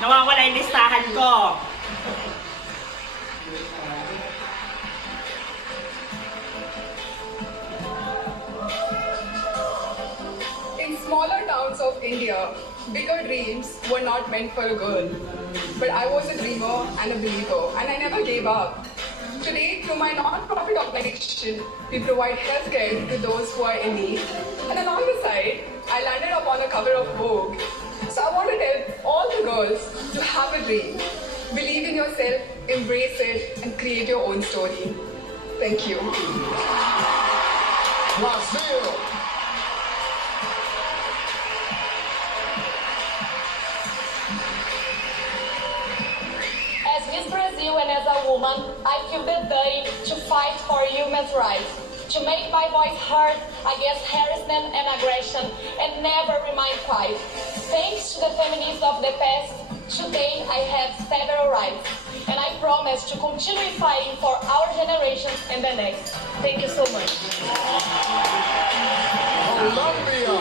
Nawawala yung listahan ko. In smaller towns of India, bigger dreams were not meant for a girl. But I was a dreamer and a believer, and I never gave up. Today, through my non-profit organization, we provide healthcare to those who are in need. And along the side, I landed up on a cover of Vogue. So I want to tell all the girls to have a dream. Believe in yourself, embrace it, and create your own story. Thank you. Brazil. As Miss Brazil and as a woman, I feel the duty to fight for human rights, to make my voice heard against harassment and aggression, and never remain quiet. Thanks to the feminists of the past, today I have several rights, and I promise to continue fighting for our generation and the next. Thank you so much. Colombia.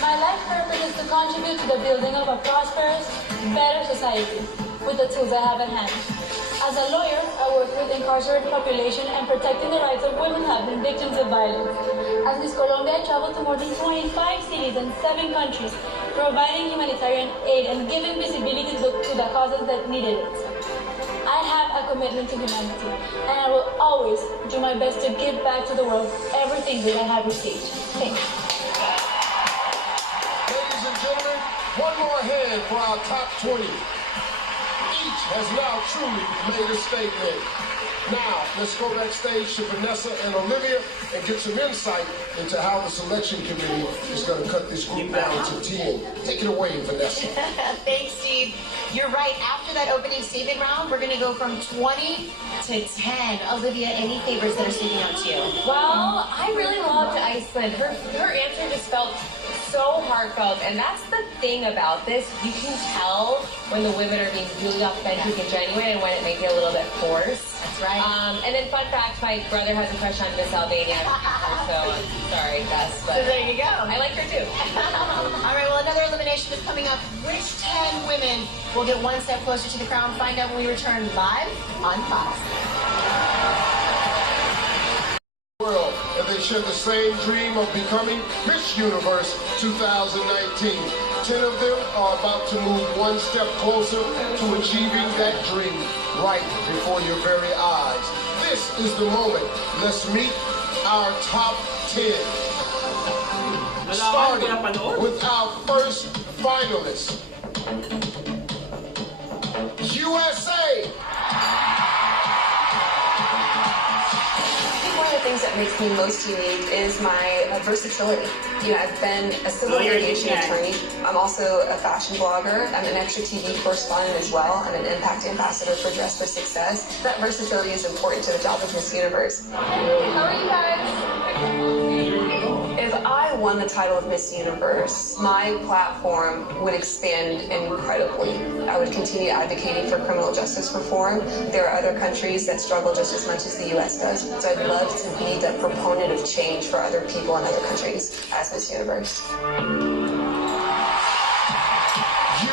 My life purpose is to contribute to the building of a prosperous, better society with the tools I have at hand. As a lawyer, I work with the incarcerated population and protecting the rights of women who have been victims of violence. As Miss Colombia, I traveled to more than 25 cities and 7 countries, providing humanitarian aid and giving visibility to the causes that needed it. I have a commitment to humanity, and I will always do my best to give back to the world everything that I have received. Thanks. Ladies and gentlemen, one more hand for our top 20. Each has now truly made a statement. Now, let's go backstage to Vanessa and Olivia and get some insight into how the selection committee is going to cut this group down to 10. Take it away, Vanessa. Thanks, Steve. You're right. After that opening statement round, we're going to go from 20 to 10. Olivia, any favorites that are sticking out to you? Well, I really loved Iceland. Her answer just felt so heartfelt, and that's the thing about this. You can tell when the women are being really authentic and genuine, and when it may be a little bit forced. That's right. And then fun fact, my brother has a crush on Miss Albania, so I'm sorry, Gus, but So there you go. I like her too. All right, well, another elimination is coming up. Which 10 women will get one step closer to the crown? Find out when we return live on Fox. World, and they share the same dream of becoming Miss Universe 2019. 10 of them are about to move one step closer to achieving that dream right before your very eyes. This is the moment. Let's meet our top 10. Starting with our first finalist, USA. One of the things that makes me most unique is my versatility. You know, I've been a civil aviation attorney. I'm also a fashion blogger. I'm an extra TV correspondent as well. I'm an impact ambassador for Dress for Success. That versatility is important to the job of Miss Universe. Hey, how are you guys? If I won the title of Miss Universe, my platform would expand incredibly. I would continue advocating for criminal justice reform. There are other countries that struggle just as much as the U.S. does. So I'd love to be the proponent of change for other people in other countries as Miss Universe.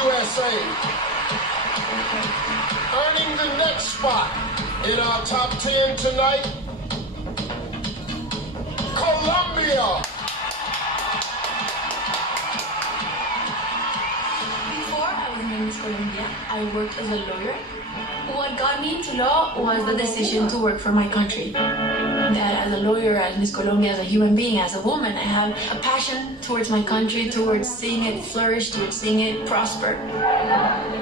USA. Earning the next spot in our top 10 tonight, Colombia. Before I was in Miss Colombia, I worked as a lawyer. What got me into law was the decision to work for my country. That as a lawyer, as Miss Colombia, as a human being, as a woman, I have a passion towards my country, towards seeing it flourish, towards seeing it prosper.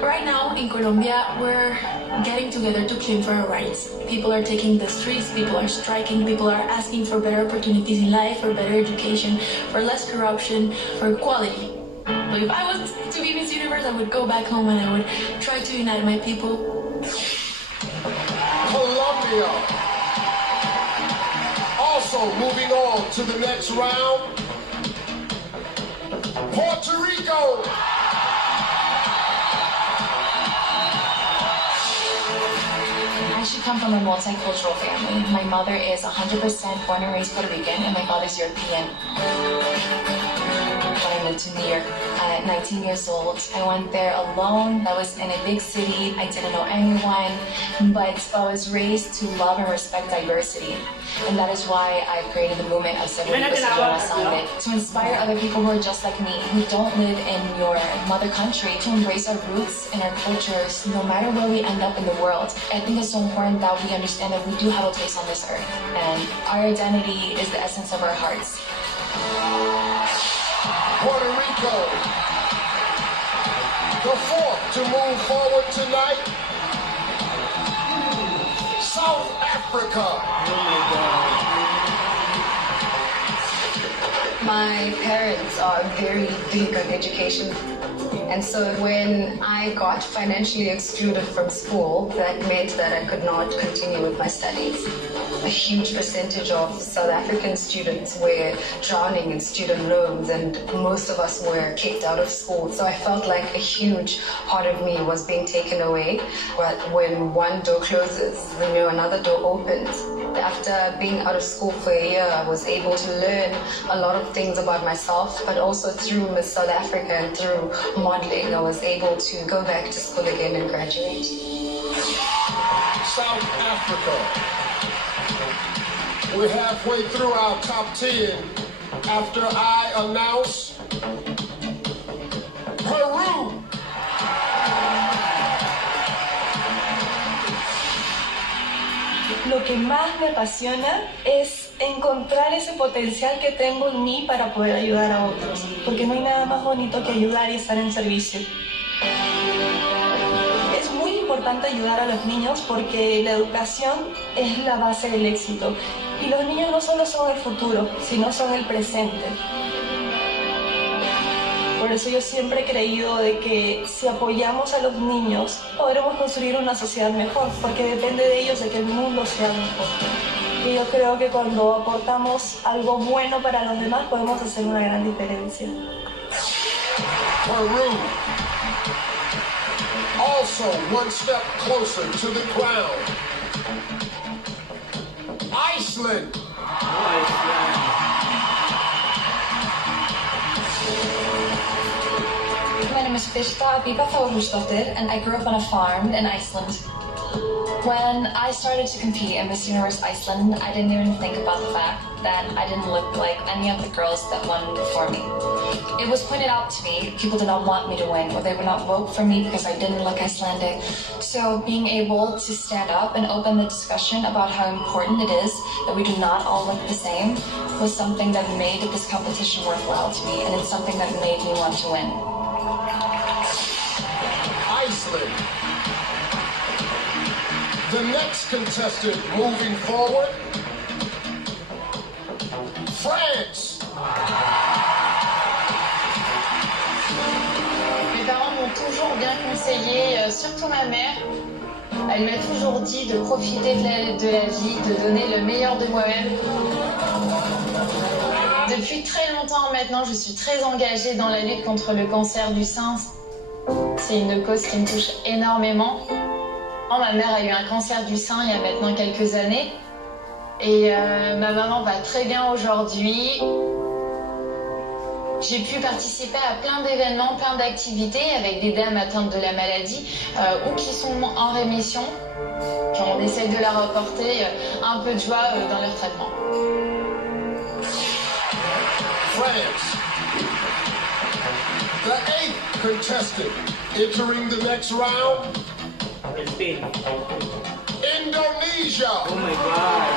Right now in Colombia, we're getting together to claim for our rights. People are taking the streets, people are striking, people are asking for better opportunities in life, for better education, for less corruption, for equality. But if I was to be Miss Universe, I would go back home and I would try to unite my people. Colombia. Also moving on to the next round, Puerto Rico. As you to come from a multicultural family. My mother is 100% born and raised Puerto Rican, and my father's European. When I moved to New York at 19 years old, I went there alone. I was in a big city. I didn't know anyone, but I was raised to love and respect diversity. And that is why I created the movement of to inspire other people who are just like me, who don't live in your mother country, to embrace our roots and our cultures, no matter where we end up in the world. I think it's so important that we understand that we do have a place on this earth, and our identity is the essence of our hearts. Puerto Rico, the fourth to move forward tonight. South Africa. My parents are very big on education. And so when I got financially excluded from school, that meant that I could not continue with my studies. A huge percentage of South African students were drowning in student loans, and most of us were kicked out of school. So I felt like a huge part of me was being taken away. But when one door closes, another door opens. After being out of school for a year, I was able to learn a lot of things about myself, but also through Miss South Africa and through modeling, I was able to go back to school again and graduate. South Africa. We're halfway through our top 10 after I announce Peru. Lo que más me apasiona es encontrar ese potencial que tengo en mí para poder ayudar a otros, porque no hay nada más bonito que ayudar y estar en servicio. Es muy importante ayudar a los niños porque la educación es la base del éxito, y los niños no solo son el futuro, sino son el presente. Por eso yo siempre he creído de que si apoyamos a los niños, podremos construir una sociedad mejor, porque depende de ellos de que el mundo sea mejor. Y yo creo que cuando aportamos algo bueno para los demás, podemos hacer una gran diferencia. Peru, also one step closer to the crown. Iceland. My name is Viva Þórhallsdóttir, and I grew up on a farm in Iceland. When I started to compete in Miss Universe Iceland, I didn't even think about the fact that I didn't look like any of the girls that won before me. It was pointed out to me people did not want me to win, or they would not vote for me because I didn't look Icelandic. So being able to stand up and open the discussion about how important it is that we do not all look the same was something that made this competition worthwhile to me, and it's something that made me want to win. Iceland. The next contestant moving forward, France. Mes parents m'ont toujours bien conseillé, surtout ma mère. Elle m'a toujours dit de profiter de la vie, de donner le meilleur de moi-même. Depuis très longtemps maintenant, je suis très engagée dans la lutte contre le cancer du sein. C'est une cause qui me touche énormément. Ma mère a eu un cancer du sein il y a maintenant quelques années. Et ma maman va très bien aujourd'hui. J'ai pu participer à plein d'événements, plein d'activités avec des dames atteintes de la maladie ou qui sont en rémission. Puis on essaie de leur apporter un peu de joie dans leur traitement. France. The 8th contestant entering the next round. Indonesia. Oh my God.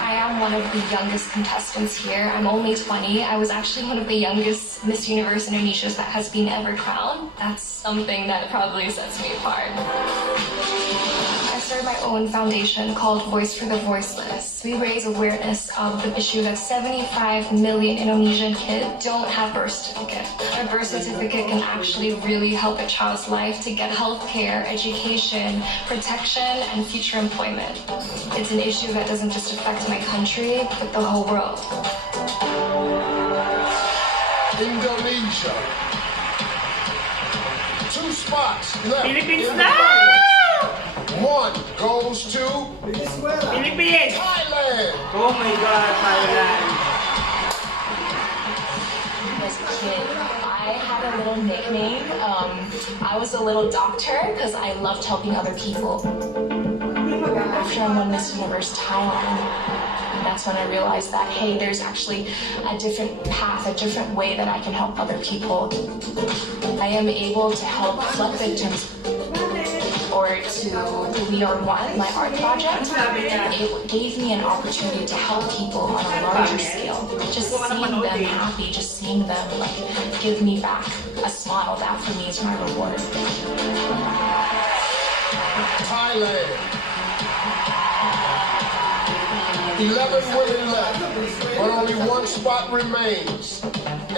I am one of the youngest contestants here. I'm only 20. I was actually one of the youngest Miss Universe Indonesias that has been ever crowned. That's something that probably sets me apart. I started my own foundation called Voice for the Voiceless. We raise awareness of the issue that 75 million Indonesian kids don't have birth certificate. A birth certificate can actually really help a child's life to get health care, education, protection, and future employment. It's an issue that doesn't just affect my country, but the whole world. Indonesia. 2 spots left. Philippines in the na! finals. 1 goes to Philippines! Thailand. Oh my God, Thailand! As a kid, I had a little nickname. I was a little doctor because I loved helping other people. After I won Miss Universe Thailand, that's when I realized that, hey, there's actually a different path, a different way that I can help other people. I am able to help flood victims or to We Are One, my art project. It gave me an opportunity to help people on a larger scale. Just seeing them happy, just seeing them like give me back a smile, that for me is my reward. Thailand. 11 women left, but only 1 spot remains.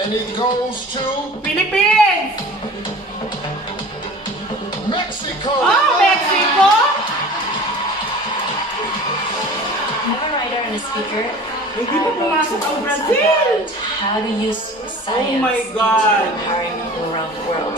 And it goes to Philippines! Mexico. Oh, Mexico! I'm a writer and a speaker. Hindi pa pumasok ang Brazil! About how to use science Oh my God. into empowering people around the world.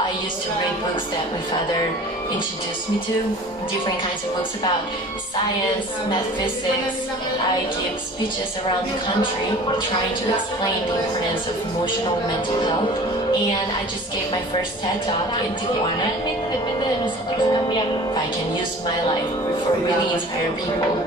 I used to read books that my father introduced me to, different kinds of books about science, metaphysics. I give speeches around the country trying to explain the importance of emotional and mental health. And I just gave my first TED Talk in Tijuana. If I can use my life for really inspiring people,